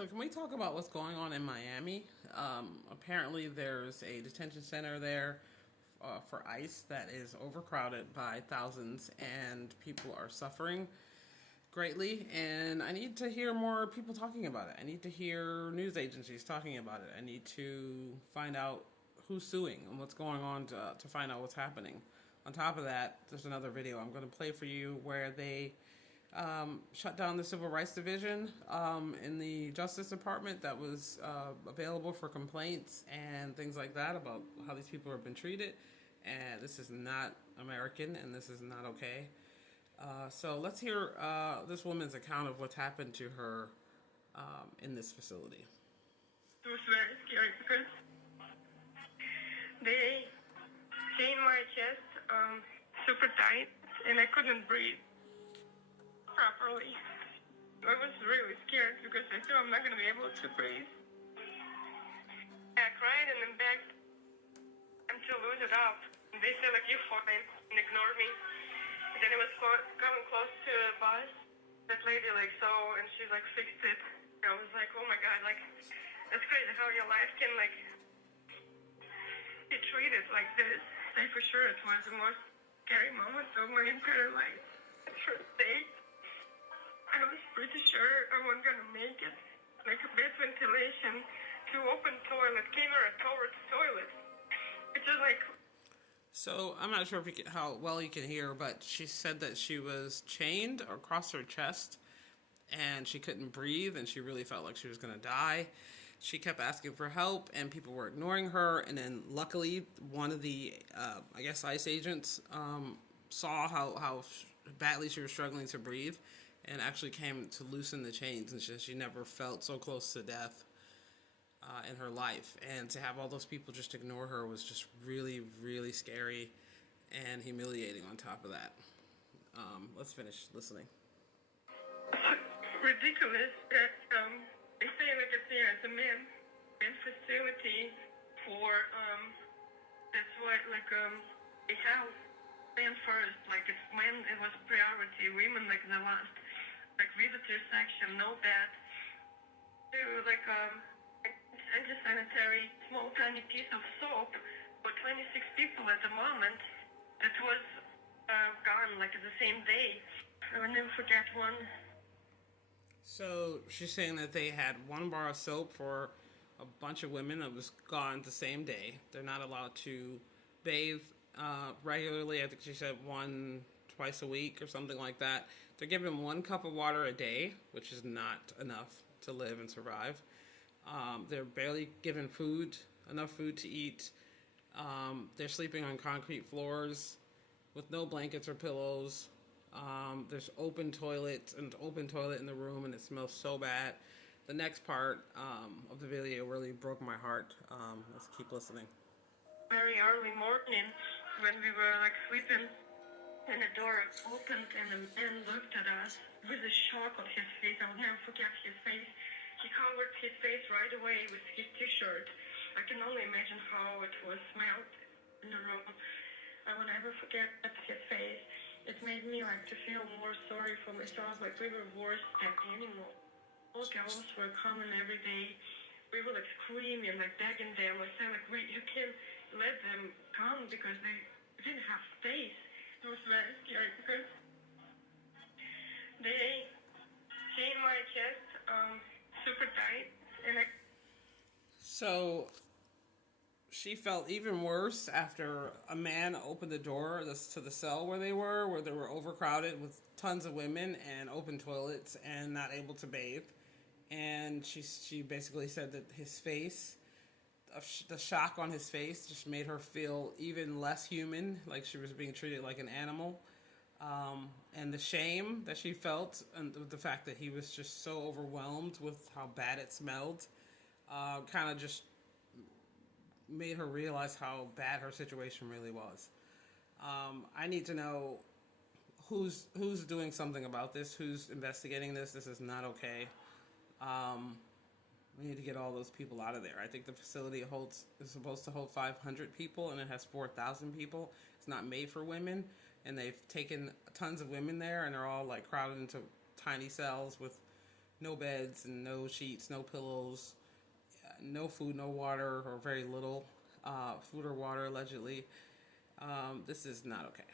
So can we talk about what's going on in Miami? Apparently, there's a detention center there for ICE that is overcrowded by thousands, and people are suffering greatly. And I need to hear more people talking about it. I need to hear news agencies talking about it. I need to find out who's suing and what's going on to find out what's happening. On top of that, there's another video I'm going to play for you where they shut down the Civil Rights Division in the Justice Department that was available for complaints and things like that about how these people have been treated. And this is not American, and this is not okay. So let's hear this woman's account of what's happened to her in this facility. It was very scary because they chained my chest super tight, and I couldn't breathe properly. I was really scared because I thought I'm not going to be able to breathe. I cried and then begged them to lose it up. They said, like, you're fine, and ignored me. And then it was coming close to a bus. That lady, like, saw, and she, like, fixed it. I was like, oh my God, like, that's crazy how your life can, like, be treated like this. And for sure it was the most scary moment of my entire life. At first day, I was pretty sure I wasn't gonna make it. Like a bad ventilation, two open toilet, camera towards toilet. It's just like. So I'm not sure if how well you can hear, but she said that she was chained across her chest and she couldn't breathe and she really felt like she was going to die. She kept asking for help and people were ignoring her. And then luckily one of the, I guess, ICE agents saw how badly she was struggling to breathe and actually came to loosen the chains. And she never felt so close to death in her life. And to have all those people just ignore her was just really, really scary and humiliating on top of that. Let's finish listening. Ridiculous that they say like it's a man facility for that's why like they have men first, like it's men it was priority, women like the last, like visitor section, no bed. They were like anti-sanitary small tiny piece of soap for 26 people at the moment that was gone like the same day. I will never forget one. So she's saying that they had one bar of soap for a bunch of women that was gone the same day. They're not allowed to bathe regularly. I think she said twice a week or something like that. They're given 1 cup of water a day, which is not enough to live and survive. They're barely given enough food to eat. They're sleeping on concrete floors with no blankets or pillows. There's open toilet in the room, and it smells so bad. The next part of the video really broke my heart. Let's keep listening. Very early morning, when we were like sleeping, and the door opened, and the man looked at us with a shock on his face. I will never forget his face. He covered his face right away with his t-shirt. I can only imagine how it was smelled in the room. I will never forget his face. It made me like to feel more sorry for myself, like we were worse than animals. All girls were coming every day. We were like screaming, like begging them, like saying like, wait, you can't let them come because they didn't have space. It was very scary because they chained my chest super tight, and So she felt even worse after a man opened the door to the cell where they were overcrowded with tons of women and open toilets and not able to bathe. And she basically said that his face, the shock on his face just made her feel even less human, like she was being treated like an animal. And the shame that she felt and the fact that he was just so overwhelmed with how bad it smelled kind of just made her realize how bad her situation really was. I need to know who's doing something about this, who's investigating this. This is not okay. We need to get all those people out of there. I think the facility is supposed to hold 500 people, and it has 4,000 people. It's not made for women, and they've taken tons of women there, and they're all like crowded into tiny cells with no beds and no sheets, no pillows, no food, no water, or very little food or water, allegedly. This is not okay.